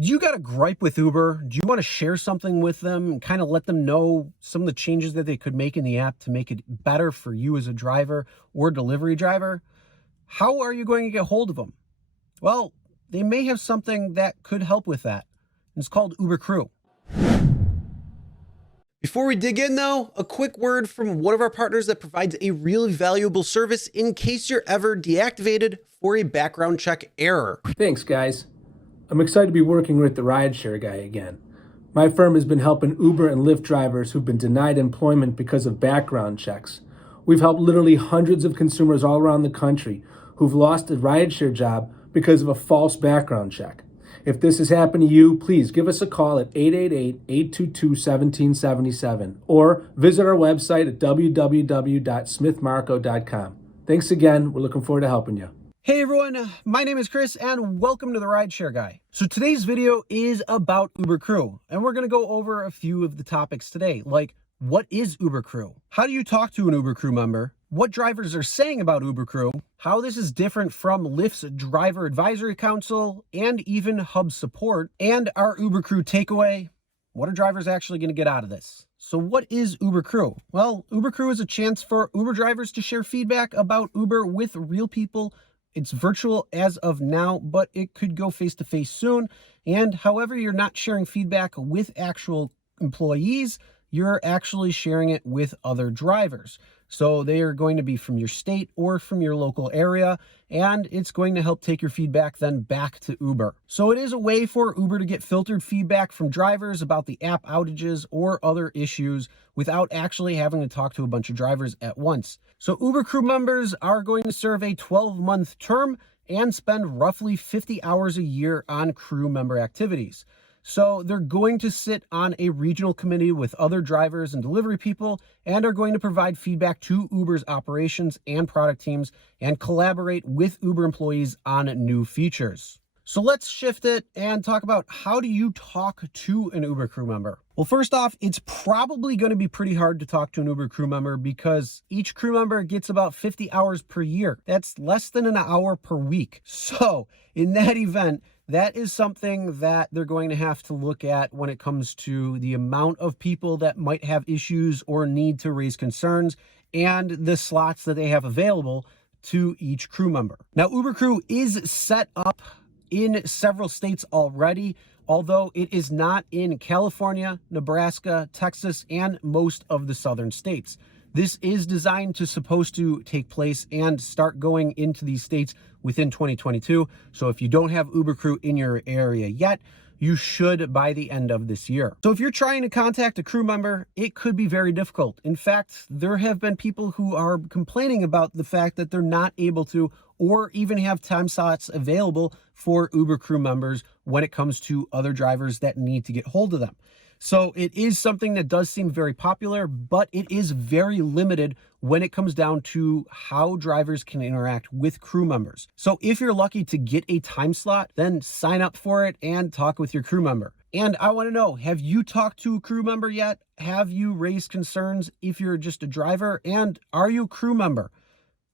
Do you got a gripe with Uber? Do you want to share something with them and kind of let them know some of the changes that they could make in the app to make it better for you as a driver or delivery driver? How are you going to get hold of them? Well, they may have something that could help with that. It's called Uber Crew. Before we dig in though, a quick word from one of our partners that provides a really valuable service in case you're ever deactivated for a background check error. Thanks, guys. I'm excited to be working with the RideShare Guy again. My firm has been helping Uber and Lyft drivers who've been denied employment because of background checks. We've helped literally hundreds of consumers all around the country who've lost a rideshare job because of a false background check. If this has happened to you, please give us a call at 888-822-1777 or visit our website at www.smithmarco.com. Thanks again. We're looking forward to helping you. Hey everyone, my name is Chris and welcome to the RideShare Guy. So today's video is about Uber Crew and we're going to go over a few of the topics today, like what is Uber Crew? How do you talk to an Uber Crew member? What drivers are saying about Uber Crew? How this is different from Lyft's Driver Advisory Council and even Hub support, and our Uber Crew takeaway. What are drivers actually going to get out of this? So what is Uber Crew? Well, Uber Crew is a chance for Uber drivers to share feedback about Uber with real people. It's virtual as of now, but it could go face-to-face soon. And however, you're not sharing feedback with actual employees, you're actually sharing it with other drivers. So they are going to be from your state or from your local area, and it's going to help take your feedback then back to Uber. So it is a way for Uber to get filtered feedback from drivers about the app outages or other issues without actually having to talk to a bunch of drivers at once. So Uber Crew members are going to serve a 12-month term and spend roughly 50 hours a year on crew member activities. So they're going to sit on a regional committee with other drivers and delivery people and are going to provide feedback to Uber's operations and product teams and collaborate with Uber employees on new features. So let's shift it and talk about how do you talk to an Uber Crew member? Well, first off, it's probably going to be pretty hard to talk to an Uber Crew member because each crew member gets about 50 hours per year. That's less than an hour per week. So in that event, that is something that they're going to have to look at when it comes to the amount of people that might have issues or need to raise concerns and the slots that they have available to each crew member. Now, Uber Crew is set up in several states already, although it is not in California, Nebraska, Texas, and most of the southern states. This is designed to supposed to take place and start going into these states within 2022. So if you don't have Uber Crew in your area yet, you should by the end of this year. So if you're trying to contact a crew member, it could be very difficult. In fact, there have been people who are complaining about the fact that they're not able to or even have time slots available for Uber Crew members when it comes to other drivers that need to get hold of them. So it is something that does seem very popular, but it is very limited when it comes down to how drivers can interact with crew members. So if you're lucky to get a time slot, then sign up for it and talk with your crew member. And I want to know, have you talked to a crew member yet? Have you raised concerns if you're just a driver? And are you a crew member?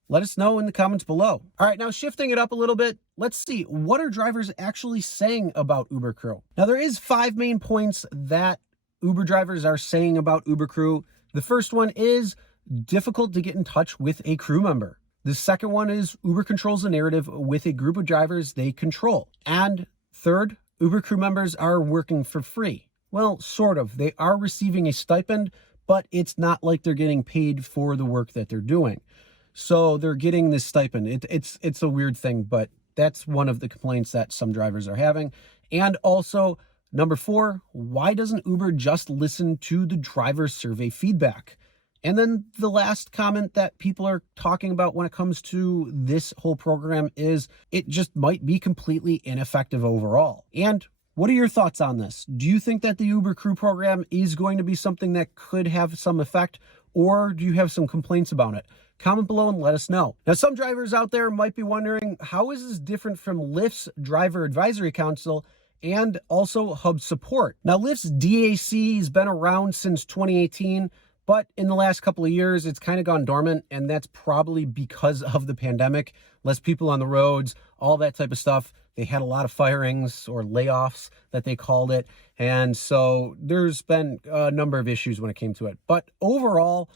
Let us know in the comments below. All right, now shifting it up a little bit, let's see, what are drivers actually saying about Uber Crew? Now, there is 5 main points that Uber drivers are saying about Uber Crew. The first one is difficult to get in touch with a crew member. The second one is Uber controls the narrative with a group of drivers they control. And third, Uber crew members are working for free. Well, sort of. They are receiving a stipend, but it's not like they're getting paid for the work that they're doing. So they're getting this stipend. It's a weird thing, but that's one of the complaints that some drivers are having. And also, number 4, why doesn't Uber just listen to the driver survey feedback? And then the last comment that people are talking about when it comes to this whole program is it just might be completely ineffective overall. And what are your thoughts on this? Do you think that the Uber Crew program is going to be something that could have some effect, or do you have some complaints about it? Comment below and let us know. Now, some drivers out there might be wondering, how is this different from Lyft's Driver Advisory Council and also Hub support? Now, Lyft's DAC has been around since 2018, But in the last couple of years, it's kind of gone dormant, and that's probably because of the pandemic. Less people on the roads, all that type of stuff. They had a lot of firings or layoffs that they called it. And so there's been a number of issues when it came to it. But overall,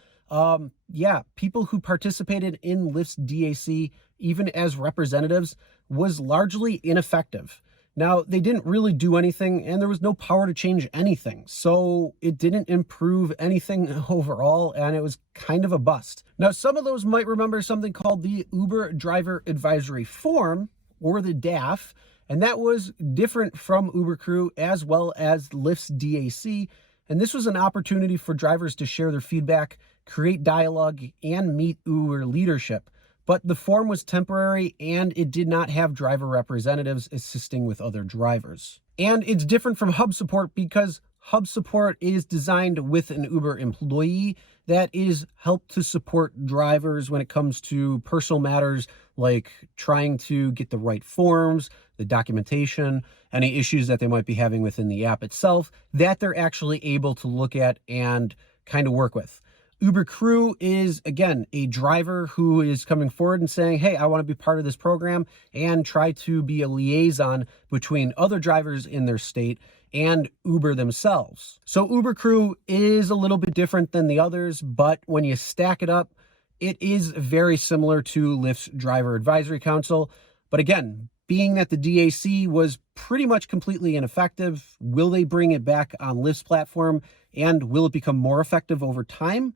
yeah, people who participated in Lyft's DAC, even as representatives, was largely ineffective. Now, they didn't really do anything, and there was no power to change anything. So it didn't improve anything overall, and it was kind of a bust. Now, some of those might remember something called the Uber Driver Advisory Forum, or the DAF, and that was different from Uber Crew as well as Lyft's DAC. And this was an opportunity for drivers to share their feedback, create dialogue, and meet Uber leadership. But the forum was temporary, and it did not have driver representatives assisting with other drivers. And it's different from Hub Support because Hub Support is designed with an Uber employee that is helped to support drivers when it comes to personal matters like trying to get the right forms, the documentation, any issues that they might be having within the app itself that they're actually able to look at and kind of work with. Uber Crew is, again, a driver who is coming forward and saying, hey, I want to be part of this program and try to be a liaison between other drivers in their state and Uber themselves. So Uber Crew is a little bit different than the others, but when you stack it up, it is very similar to Lyft's Driver Advisory Council. But again, being that the DAC was pretty much completely ineffective, will they bring it back on Lyft's platform, and will it become more effective over time?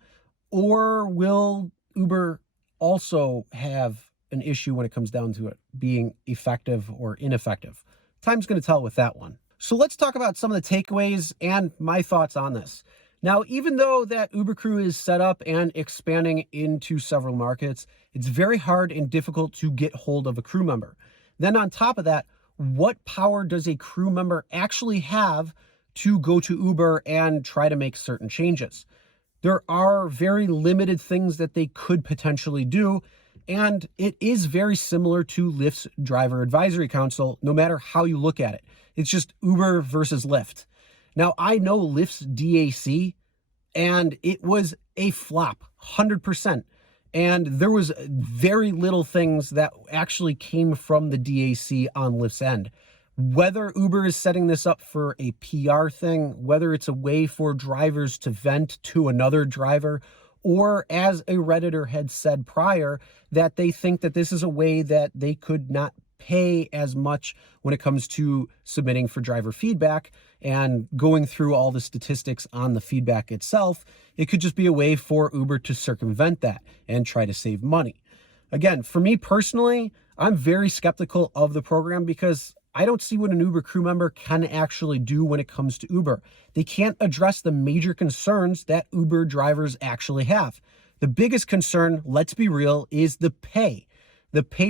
Or will Uber also have an issue when it comes down to it being effective or ineffective? Time's going to tell with that one. So let's talk about some of the takeaways and my thoughts on this. Now, even though that Uber Crew is set up and expanding into several markets, it's very hard and difficult to get hold of a crew member. Then on top of that, what power does a crew member actually have to go to Uber and try to make certain changes? There are very limited things that they could potentially do, and it is very similar to Lyft's Driver Advisory Council, no matter how you look at it. It's just Uber versus Lyft. Now, I know Lyft's DAC, and it was a flop, 100%. And there was very little things that actually came from the DAC on Lyft's end. Whether Uber is setting this up for a PR thing, whether it's a way for drivers to vent to another driver, or as a Redditor had said prior, that they think that this is a way that they could not pay as much when it comes to submitting for driver feedback and going through all the statistics on the feedback itself. It could just be a way for Uber to circumvent that and try to save money. Again, for me personally, I'm very skeptical of the program because I don't see what an Uber crew member can actually do when it comes to Uber. They can't address the major concerns that Uber drivers actually have. The biggest concern, let's be real, is the pay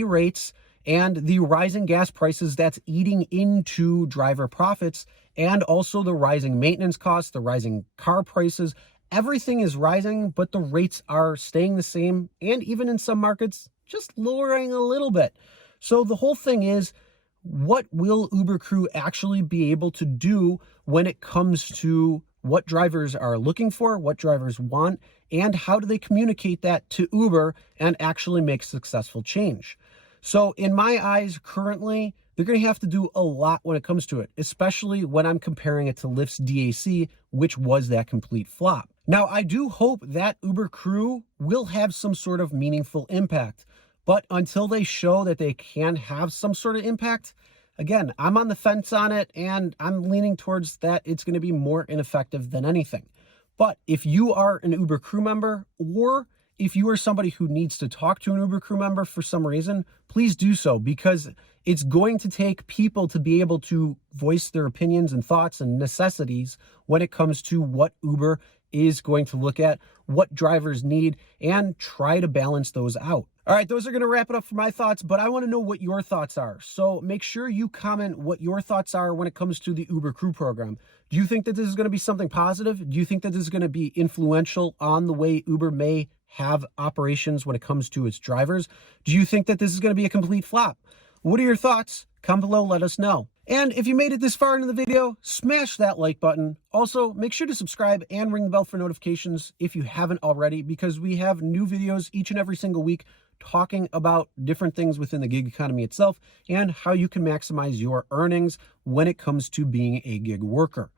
rates and the rising gas prices that's eating into driver profits, and also the rising maintenance costs, the rising car prices. Everything is rising, but the rates are staying the same, and even in some markets, just lowering a little bit. So the whole thing is, what will Uber Crew actually be able to do when it comes to what drivers are looking for, what drivers want, and how do they communicate that to Uber and actually make successful change? So in my eyes, currently, they're going to have to do a lot when it comes to it, especially when I'm comparing it to Lyft's DAC, which was that complete flop. Now, I do hope that Uber Crew will have some sort of meaningful impact, but until they show that they can have some sort of impact, again, I'm on the fence on it, and I'm leaning towards that it's going to be more ineffective than anything. But if you are an Uber crew member, or if you are somebody who needs to talk to an Uber crew member for some reason, please do so, because it's going to take people to be able to voice their opinions and thoughts and necessities when it comes to what Uber is going to look at, what drivers need, and try to balance those out. All right, those are going to wrap it up for my thoughts, but I want to know what your thoughts are. So make sure you comment what your thoughts are when it comes to the Uber Crew program. Do you think that this is going to be something positive? Do you think that this is going to be influential on the way Uber may have operations when it comes to its drivers? Do you think that this is going to be a complete flop? What are your thoughts? Comment below, let us know. And if you made it this far into the video, smash that like button. Also, make sure to subscribe and ring the bell for notifications if you haven't already, because we have new videos each and every single week talking about different things within the gig economy itself and how you can maximize your earnings when it comes to being a gig worker.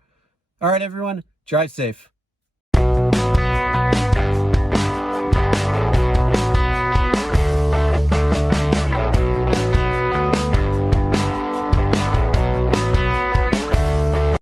All right, everyone, drive safe.